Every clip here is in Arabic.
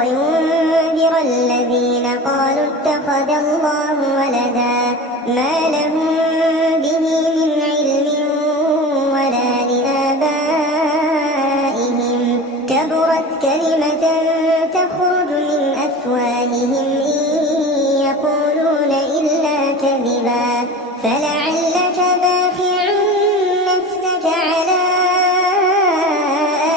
وينذر الذين قالوا اتخذ الله ولدا ما لهم به من علم ولا لآبائهم كبرت كلمة تخرج من أفواههم إن يقولون إلا كذبا فلعلك باخع نفسك على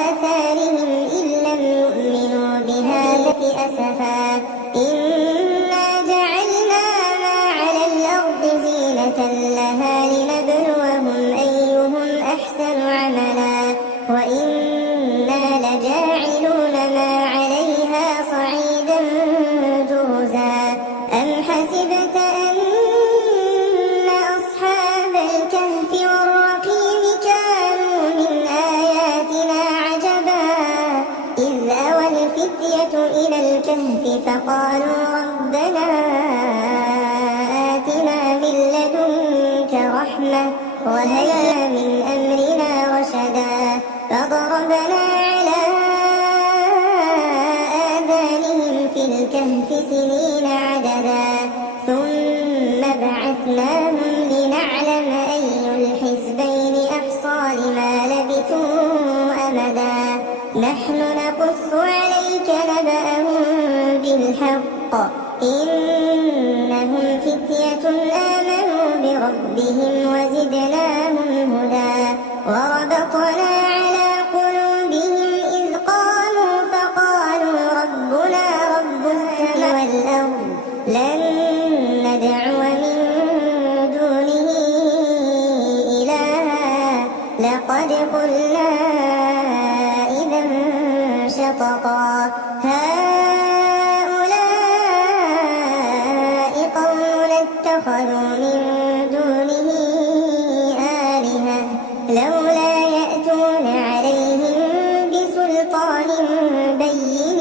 آثارهم إن لم يؤمنوا بهذا أسفا إنا جعلنا ما على الأرض زينة لها لنبلوهم أيهم أحسن عملا وإنا لجاعلون ما عليها صعيدا جرزا أم حسبت أن أصحاب الكهف والرقيم كانوا من آياتنا عجبا إذ أوى الفتية إلى الكهف فقالوا ربنا آتنا من لدنك رحمة وهيئ من أمرنا رشدا فضربنا على آذانهم في الكهف سنين عددا ثم بعثناهم لنعلم أي الحزبين أحصى لما لبثوا أمدا نحن نقص عليك نبأهم بالحق إنهم فتية آمنوا بربهم وزدناهم هدى وربطنا على قلوبهم إذ قاموا فقالوا ربنا رب السماء والأرض لن ندعو من دونه إلها لقد قلنا إذا شططا هؤلاء قومنا اتخذوا من دونه آلهة لولا يأتون عليهم بسلطان بين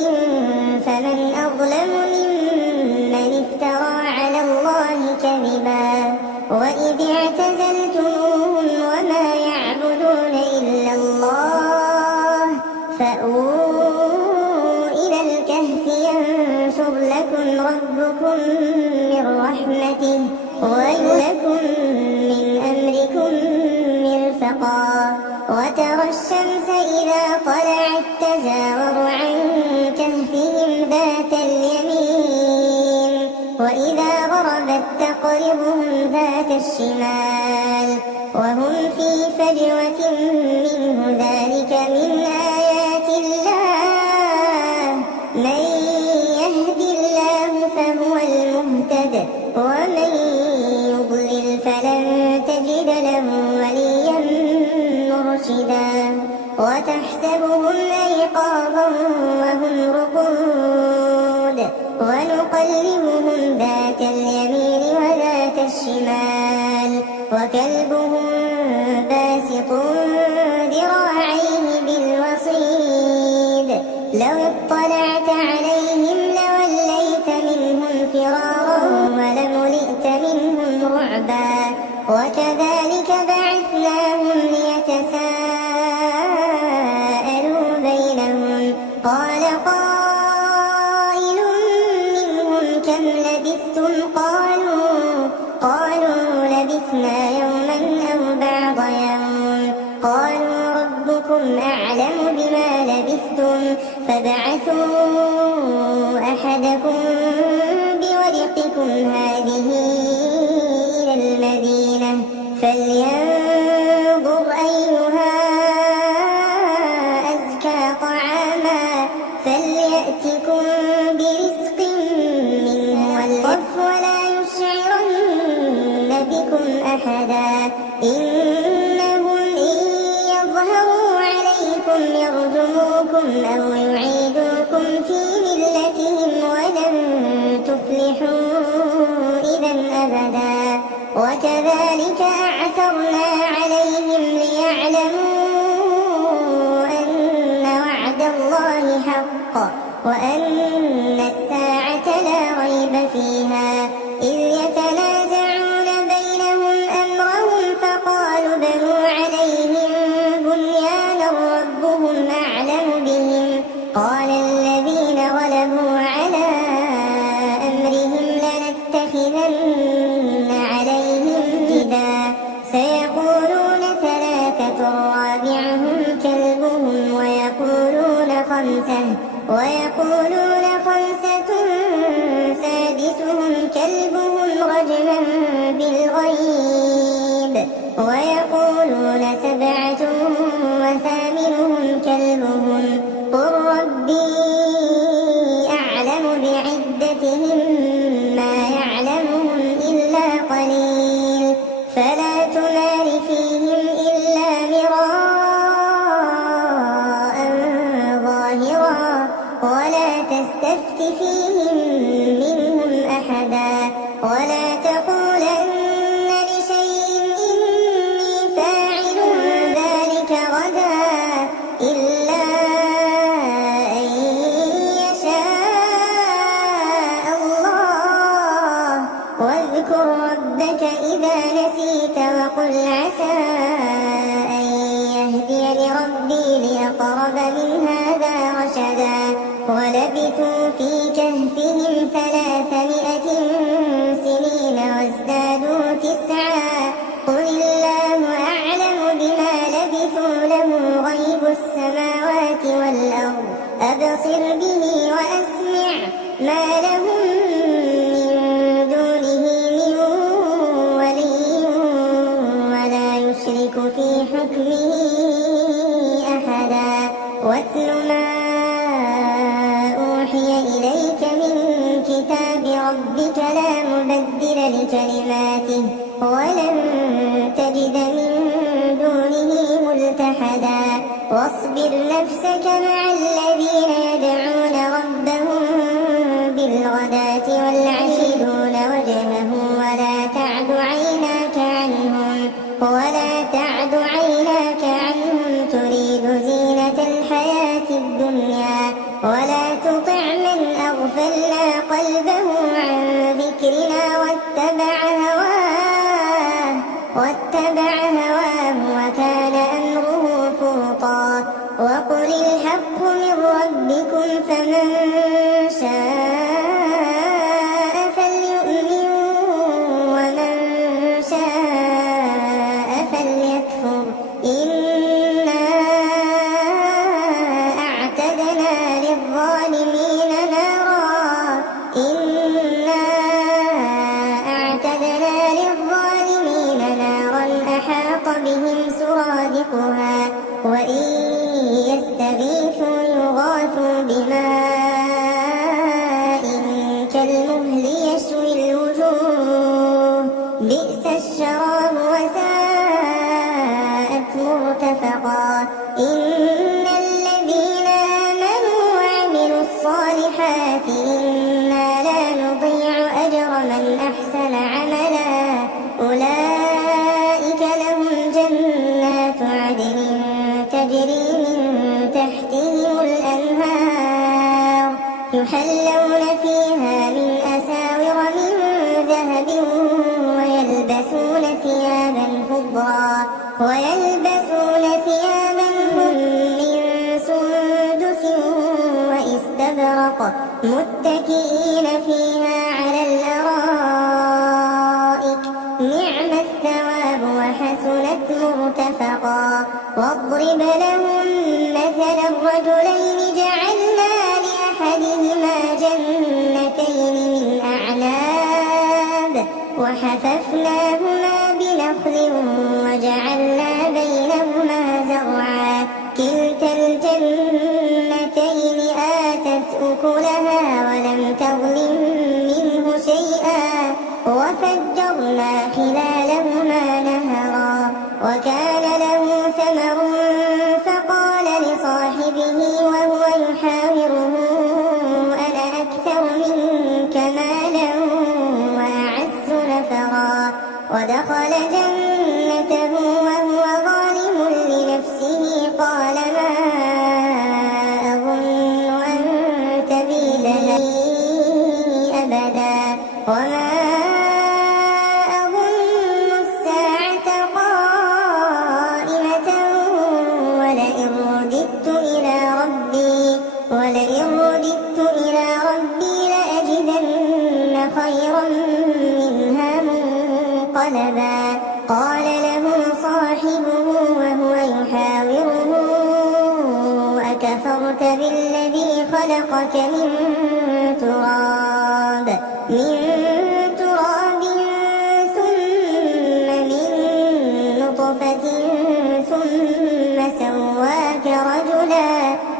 فمن أظلم ممن افترى على الله كذبا وإذ اعتزلتموهم وما يعبدون إلا الله فأووا إلى الكهف ينشر لكم ربكم من رحمته ويلكم من أمركم مرفقا وترى الشمس إذا طلعت تزاور عن كهفهم ذات اليمين وإذا غربت تقرضهم ذات الشمال وهم في فجوة منه ذلك من آيات الله من يهد الله فهو المهتد ومن يضلل فلن تجد له وليا مرشدا وتحسبهم أيقاظا وهم رقود ونقلبهم ذات اليمين وذات الشمال وكلبهم باسط ذراعيه بالوصيد لو اطلعت عليهم لوليت منهم فرارا ولملئت منهم رعبا وكذلك بعثناهم ليتساءلوا بينهم قال قائل منهم كم لبثتم قالوا لبثنا يوما أو بعض يوم قالوا ربكم أعلم بما لبثتم فابعثوا أحدكم بورقكم هذه إلى المدينة فلينظر أيها أزكى طعاما فليأتكم برزق منه والخف ولا يشعرن بكم أحدا إنهم إن يظهروا عليكم يرجموكم أو يعيدوكم في ملتهم ولن تفلحوا إذا أبدا وكذلك أعثرنا عليهم ليعلموا أن وعد الله حق وأن الساعة لا ريب فيها إذ يتنازعون بينهم أمرهم فقالوا بنوا عليهم بنيانا ربهم أعلم بهم قال الذين غلبوا لنزيدن عليهم مسجدا سيقولون ثلاثة رابعهم كلبهم ويقولون خمسة سادسهم كلبهم رجما بالغيب ويقولون سبعة وثامنهم كلبهم قل ربي أعلم بعدتهم ما يعلمهم إلا قليل فلا تمار فيهم إلا مراء ظاهرا ولا تستفت فيهم منهم أحدا ولا تقولن لشيء إني فاعل ذلك غدا إلا أن يشاء الله واذكر ربك إذا نسيت وقل عسى أن يهديني ربي لأقرب من هذا رشدا ولبثوا في كهفهم 300 سنين وازدادوا 9 قل الله أعلم بما لبثوا له غيب السماوات والأرض أبصر به وأسمع ما لهم من دونه من ولي ولا يشرك في حكمه أحدا واتل ما أوحي إليك من كتاب ربك لا مبدل لكلماته ولن تجد من دونه ملتحدا واصبر نفسك مع الذين يدعون ربهم بالغداة والعشي دون وجهه ولا تعد عيناك عنهم تريد زينة الحياة الدنيا ولا تطع من أغفلنا قلبه عن ذكرنا واتبع هواه وكان أمره فرطا وقل الحق من ربكم فمن شاء فليؤمن ومن شاء فليكفر إنا أعتدنا للظالمين نارا أحاط بهم سرادقها وإن يستغيثوا يغاثوا بماء كالمهل يشوي الوجوه بئس الشراب وساءت مرتفقا إن الذين آمنوا وعملوا الصالحات إنا لا نضيع أجر من أحسن عملا أولئك لهم جنات عدن تجري من تحتهم الأنهار يحلون فيها من أساور من ذهب ويلبسون ثيابا من سندس وإستبرق متكئين فيها على الأرائك نعم الثواب وحسنت مرتفقا واضرب لهم مثلا الرجلين جعلنا لأحدهما جنتين من أعناب وحففناهما بنخل وجعلنا بينهما زرعا كلتا الجنتين آتت أكلها ولم تظلم منه شيئا وفجرنا خلالهما نهرا وكان له ثمر فقال لصاحبه وهو يحاوره أنا أكثر منك مالا وأعز نفرا ودخل جنته وهو ظالم لنفسه قال ما أظن أن تبيد لي أبدا وما أظن الساعة قائمة ولئن رددت إلى ربي لأجدن خيرا منها منقلبا قال له صاحبه وهو يحاوره أكفرت بالذي خلقك من تراب ثم من نطفة ثم سواك رجلا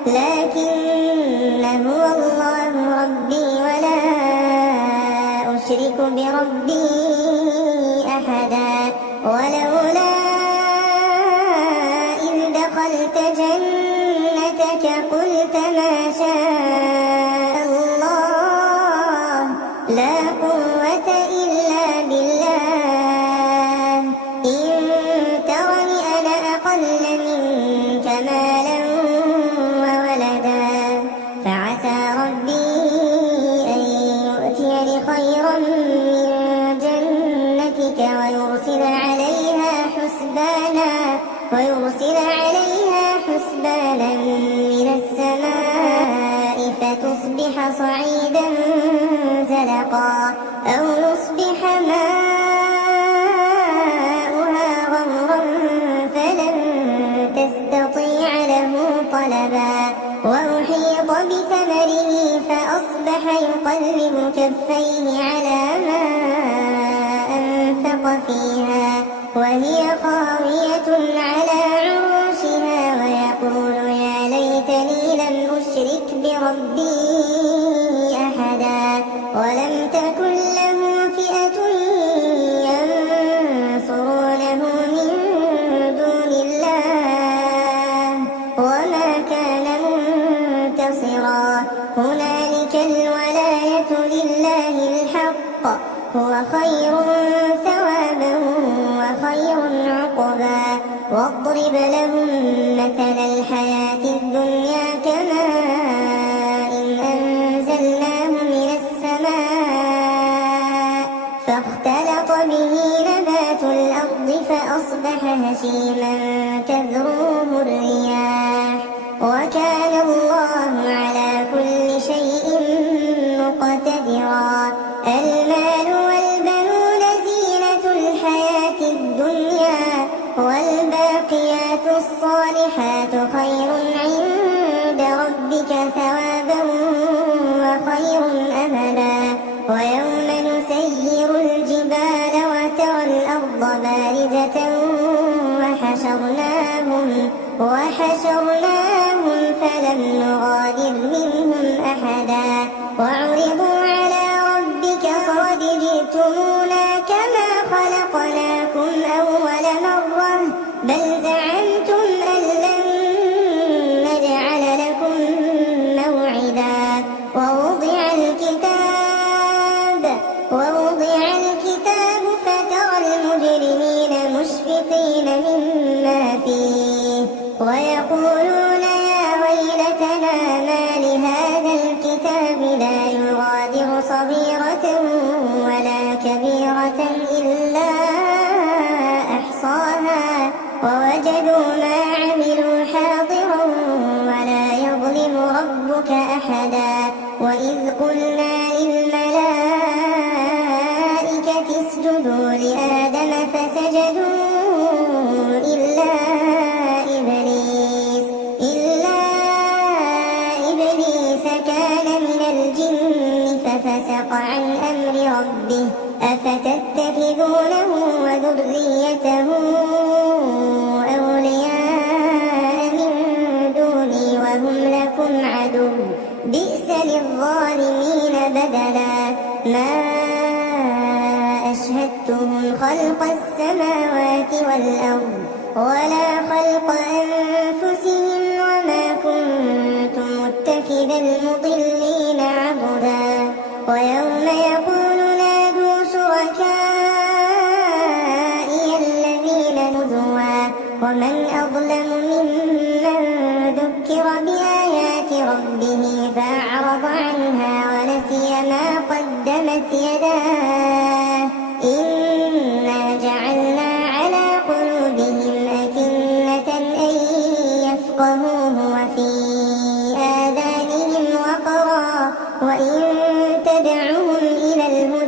لكن هو الله ربي ولا أشرك بربي أحدا ولولا إذ دخلت جنتك قلت ما شاء الله لا قوة إلا بالله إن ترني أنا أقل منك مالا وولدا فعسى ربي أن يؤتيني خيرا من جنتك ويرسل عليها حسبانا من السماء فتصبح صعيدا زلقا أو يصبح ماؤها غورا فلن تستطيع له طلبا وأحيط بثمره فأصبح يقلب كفيه على ما أنفق فيها وهي خاوية على عروشها ويقول يا ليتني لم أشرك بربي أحدا ولم تكن له فئة ينصرونه من دون الله وما كان منتصرا هنالك الولاية لله الحق هو خير ثوابا وخير عقبا واضرب لهم مثل الحياة الدنيا كماء أنزلناه من السماء فاختلط به نبات الأرض فأصبح هشيما تذروه الرياح وكان الله على كل شيء مقتدرا المال والبنون زينة الحياة الدنيا والباقيات الصالحات خير عند ربك ثوابا وخير أملا ويوم نسير الجبال وترى الأرض بارزة وحشرناهم فلم نغادر منهم أحدا وعرضوا على ربك قد جئتمونا كما خلقناكم أول مرة بل زعمتم أن لن نجعل لكم موعدا ووضع الكتاب فترى المجرمين مشفقين مما فيه ويقولون يا ويلتنا ما لهذا الكتاب لا يغادر صغيرة ولا كبيرة إلا أحصاها ووجدوا ما عملوا حاضرا ولا يظلم ربك أحدا وإذ قلنا للملائكة اسجدوا لآدم فسجدوا إلا إبليس كان من الجن ففسق عن أمر ربه أفتتخذونه وذريته أولياء من دوني وهم لكم عدو بئس للظالمين بدلا ما أشهدتهم خلق السماوات والأرض ولا خلق أنفسهم وما كنت متخذ المضلين عضدا ويوم يقول نادوا شركائي الذين نزوا ومن أظلم ممن ذكر بآيات ربه فأعرض عنها ونسي ما قدمت يداه إنا جعلنا على قلوبهم أكنة أن يفقهوه وفي آذانهم وقرا وإن تدعوهم إلى الهدى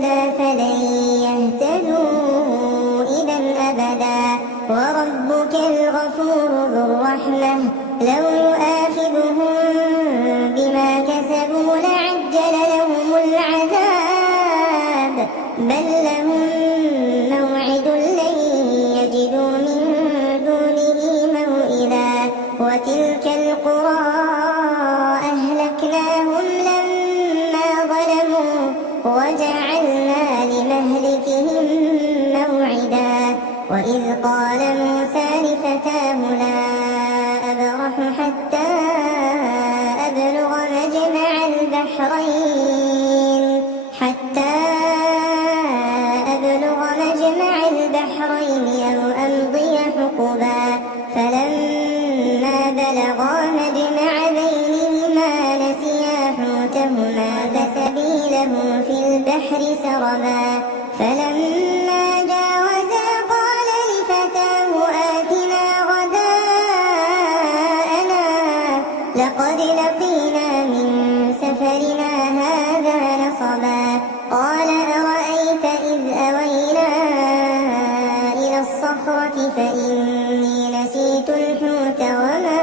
فأخذناهم لما ظلموا وجعلنا لمهلكهم موعدا وإذ قال موسى لفتاه لا أبرح حتى أبلغ مجمع البحرين أو أمضي حقبا فلما بلغا مجمع بينهما نسيا حوتهما فسبيله في البحر سربا فلما جاوزا قال لفتاه آتنا غداءنا لقد لقينا من سفرنا هذا نصبا قال أرأيت إذ أوينا إلى الصخرة فإني نسيت الحوت وما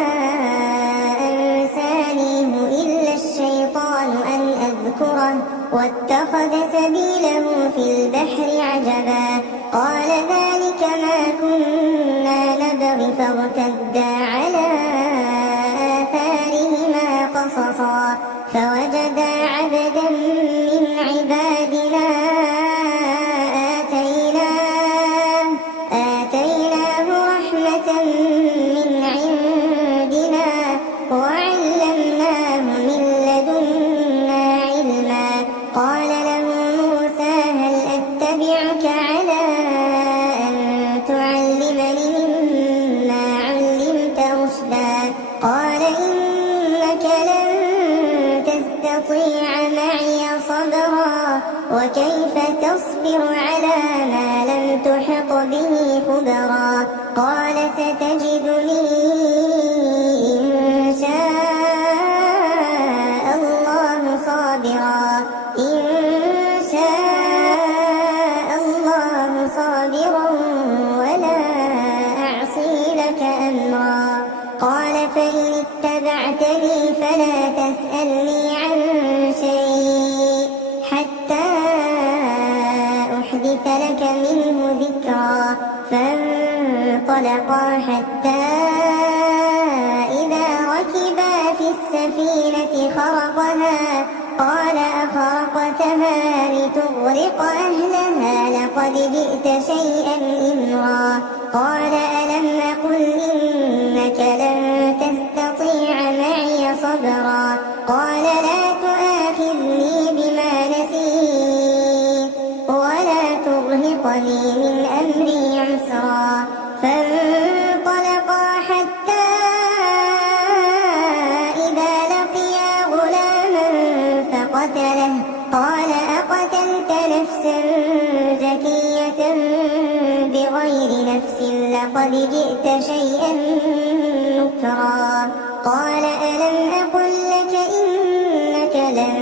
أنسانيه إلا الشيطان أن أذكره واتخذ سبيله في البحر عجبا قال ذلك ما كنا نبغ فارتدا على آثارهما قصصا فوجدا عبدا من عبادنا آتيناه رحمة من عندنا وعلمناه من لدنا علما قال له موسى هل أتبعك على أن تعلمني مما علمت رشدا قال إنك لن تستطيع معي صبرا وكيف تصبر على ما لم تحط به خبرا قال ستجدني إن شاء الله صابرا ولا أعصي لك أمرا قال فإن اتبعتني فلا تسألني عن شيء حتى أحدث لك منه ذكرا فانطلقا حتى إذا ركبا في السفينة خرقها قال أخرقتها لتغرق أهلها لقد جئت شيئا إمرا قال ألم أقل إنك لن تستطيع معي صبرا قال لا تؤاخذني بما نسيت ولا ترهقني من أمري عسرا فانطلقا حتى إذا لقيا غلاما فقتله قال أقتلت نفسا زكية بغير نفس لقد جئت شيئا نكرا قال ألم أقل لك إنك لن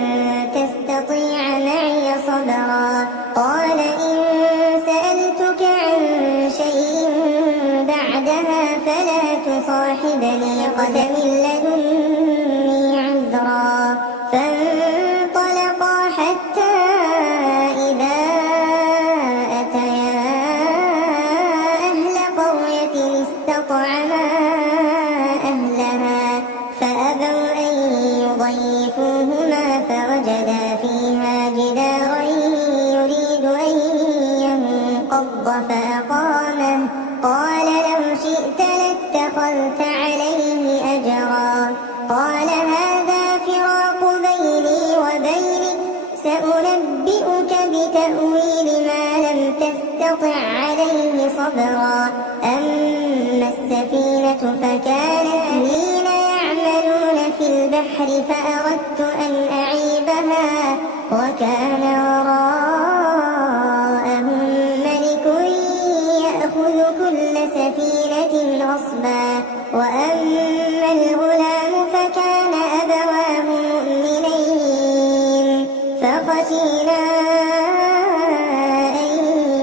تستطيع معي صبرا قال إن سألتك عن شيء بعدها فلا تصاحبني قد من لدني عذرا فانطلقا حتى إذا أتيا أهل قرية استطعما أهلها فأبوا أن يضيفوهما فوجدا فيها جدارا يريد أن ينقض فأقامه قال لو شئت لاتخذت عليه أجرا قال هذا فراق بيني وبينك سأنبئك بتأويل ما لم تستطع عليه صبرا أما السفينة فكانت حين يعملون في البحر فأردت أن أعيبها وكان وراءهم ملك يأخذ كل سفينة غصبا وأما الغلام فكان أبواه مؤمنين فخشينا أن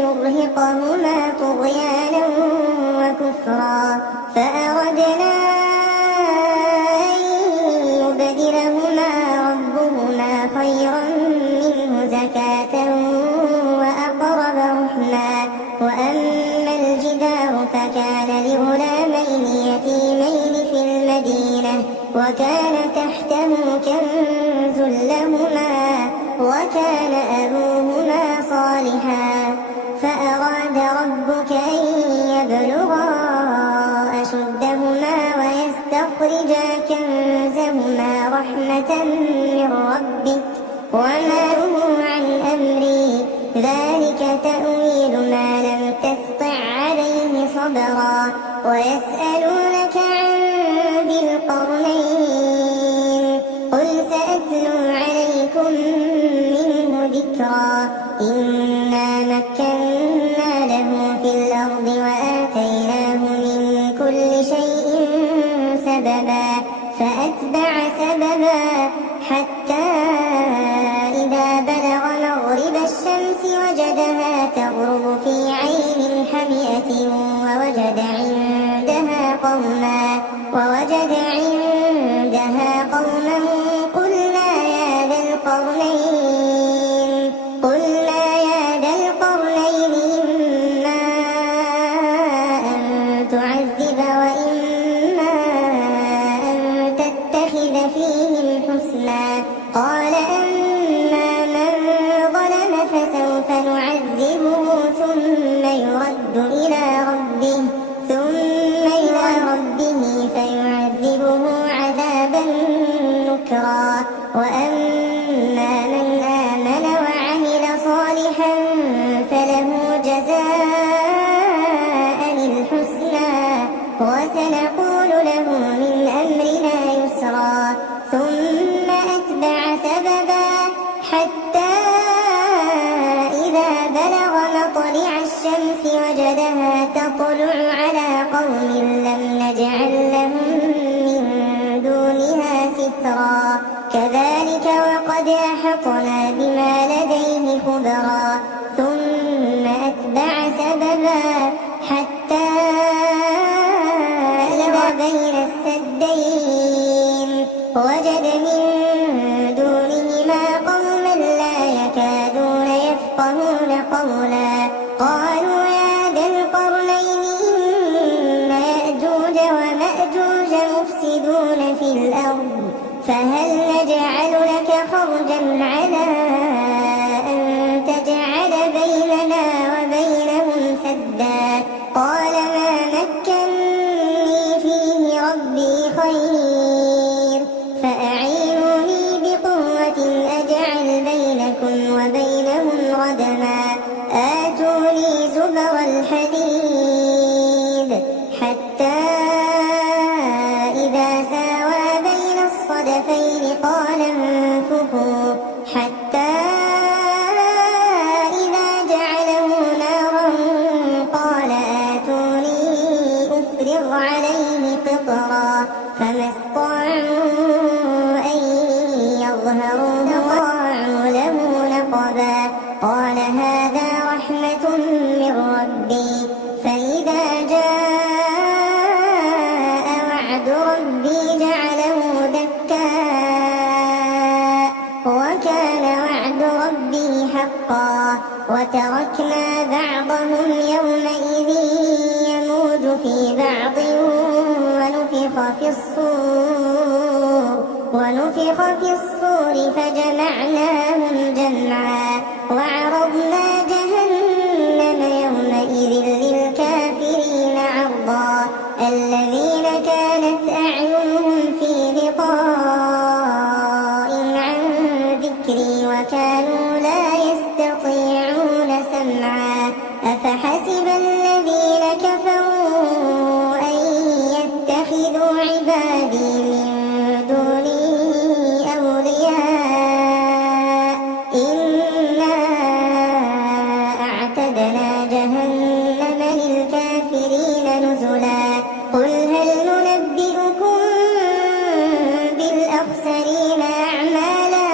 يرهقهما طغيانا وكفرا فأردنا أن يبدلهما ربهما خيرا منه زكاة وأقرب رحما وأما الجدار فكان لغلامين يتيمين في المدينة وكان تحته كنز وكان أبوهما صالحا فأراد ربك أن يبلغا أشدهما ويستخرجا كنزهما رحمة من ربك وما هو عن أمري ذلك تأويل ما لم تسطع عليه صبرا ويسألونك عن ذي القرنين قل سأتلو عليكم منه ذكرا إنا مكنا له في الأرض وآتيناه من كل شيء سببا فأتبع سببا حتى إذا بلغ مغرب الشمس وجدها تغرب في عين حمئة ووجد عندها قوما قلنا يا ذا القرنين إما أن تعذب وإما أن تتخذ فيهم حسنا قال أما من ظلم فسوف نعذبه ثم يرد إلى ربه فيعذبه عذابا نكرا وأما من آمن وعمل صالحا فله جزاء الحسنى وسنقول له من أمرنا يسرا ثم أتبع سببا حتى إذا بلغ مطلع الشمس وجدها تطلع على قوم لم نجعل لهم من دونها سترا كذلك وقد أحطنا بما لديه خبرا ثم أتبع سببا حتى إذا بين السدين وجد من دونهما قوما لا يكادون يفقهون قولا قالوا يا ذا القرنين إن يأجوج ومأجوج مفسدون في الأرض فهل نجعل لك خرجا على أن تجعل بيننا وبينهم سدا قال ما مكني فيه ربي خير فأعينوني بقوة أجعل بينكم وبينهم ردما آتوني زبر الحديد حتى إذا ساوى بين الصدفين قال انفخوا حتى إذا جعله نارا قال آتوني أفرغ عليه قطرا فما استطاعوا أن يظهروه وقعوا له نقبا قال هذا رحمة من ربي فإذا جاء وعد ربي جعله دكا وكان وعد ربي حقا وتركنا بعضهم يومئذ يموج في بعض ونفخ في الصور فجمعناهم جمعا وعرضنا جهنم يومئذ للكافرين عرضا الذين كانت أعينهم في غطاء عن ذكري وكانوا لا يستطيعون سمعا أفحسب الذين كفروا أن يتخذوا عبادي من دوني أولياء إنا أعتدنا جهنم للكافرين نزلا قل هل ننبئكم بالأخسرين أعمالا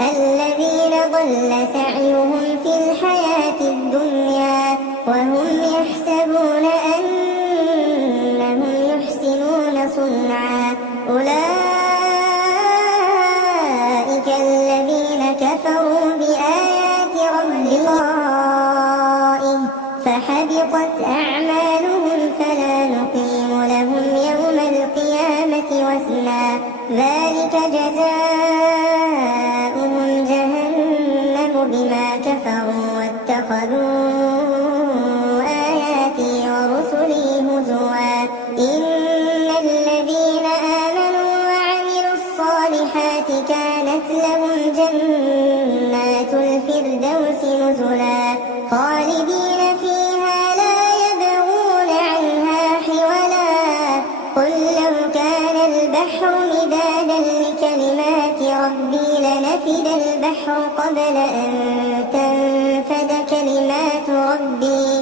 الذين ضل سعيهم في الحياة الدنيا وهم يحسبون أنهم يحسنون صنعا أولئك الذين كفروا بآيات ربهم فحبطت أعمالهم فلا نقيم لهم يوم القيامة وزنا ذلك جزاؤهم جهنم واتخذوا آياتي ورسلي هزوا إن الذين آمنوا وعملوا الصالحات كانت لهم جنات الفردوس نزلا خالدين فيها لا يبغون عنها حولا قل لو كان البحر مدادا لكلمات ربي لنفد البحر قبل أن تنفد كلمات ربي